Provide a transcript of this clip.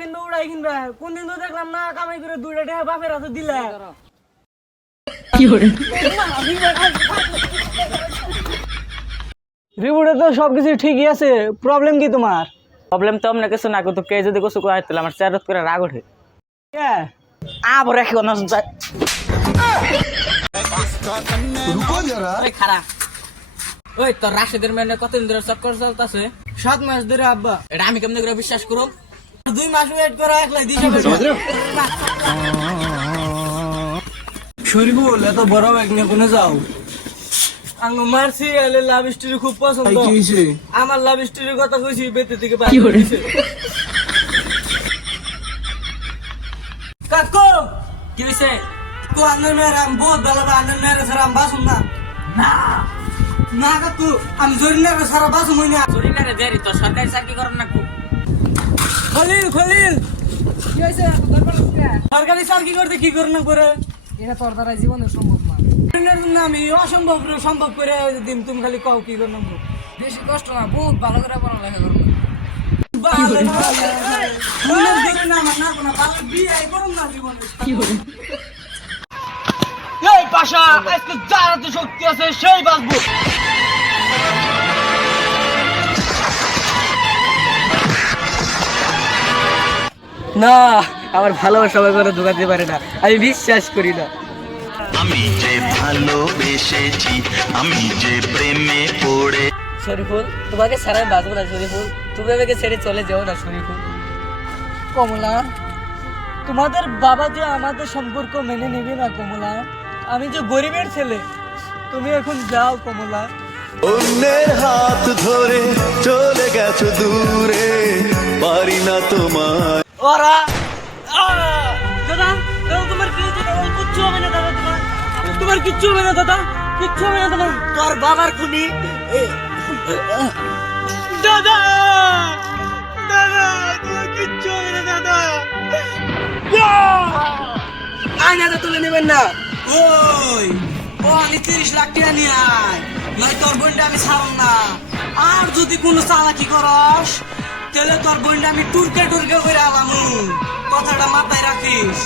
কিনবে উড়াই কিনবে কোনদিন তো দেখলাম না কামাই করে 2টা টাকা বাপের হাতে দিলে রিপোর্টে তো সবকিছু ঠিকই আছে প্রবলেম কি তোমার প্রবলেম তো আমরা কিছু না কিন্তু কে যদি কিছু কয় তাহলে আমার চেয়ারত করে রাগ ওঠে কে আবার রাখি না খারাপ ওই তোর রাশেদের মেনে কতদিন ধরে চক্কর চলতেছে 7 মাস ধরে আব্বা এটা আমি কেমনে করে বিশ্বাস করব 2 মাস ওয়েট করা একলাই দিছে শরীফুল এত বড় ব্যাগ নিয়ে কোনে যাও আঙ্গ মারছি এলে লাভ স্টোরি খুব পছন্দ কি হইছে আমার লাভ স্টোরির কথা কইছি বেতে থেকে বাইরে হইছে কাকু কি হইছে কো আন্নার মেরে আমি বহুত ভালো আন্নার মেরে সারা আমি বাসুম না না না কাকু আমি জরিনারে সারা বাসুম হই না চুরি না রে দেরি তো সরকারি চাকরি করেন না কো খলিল খলিল কি হয়েছে সরকারি চাকরি করতে কি করে না করে এটা তোর দ্বারা জীবনে সম্ভব না জরিনার জন্য আমি অসম্ভব সম্ভব করে দিন তুমি খালি কও কি করে না বেশি কষ্ট না বহুত ভালো করে পড়ালেখা করবো এই পাশা আজকে যার হাতে শক্তি আছে সেই বাঁচবো না আমার ভালোবাসা সবাই করে ধোকা দিতে পারে না আমি বিশ্বাস করি না আমি যে ভালোবেসেছি আমি যে প্রেমে পড়ে শরীফুল তোমাকে ছাড়া আমি বাঁচবো না শরীফুল তুমি আমাকে ছেড়ে চলে যাও না শরীফুল কমলা তোমাদের বাবা যে আমাদের সম্পর্ক মেনে নেবে না কমলা আমি যে গরিবের ছেলে তুমি এখন যাও কমলা অন্যের হাত ধরে চলে গেছো দূরে পারি না তোমায় ওরা দাদা দাদা তোমার কি হয়েছে দাদা কিচ্ছু হবে না দাদা তোমার কিচ্ছু হবে না দাদা কিচ্ছু হবে না তোমার তোর বাবার খুনি দাদা দাদা তোমার কিচ্ছু হবে না দাদা আয়নাটা তুলে নেবেন না ওই ও আমি 30 লাখ টাকা নিয়ে আয় নয় তোর বোনটা আমি ছাড়ব না আর যদি কোনো চালাকি করস তাহলে তোর বোনটা আমি টুরকে টুরকে করে আলামু কথাটা মাথায় রাখিস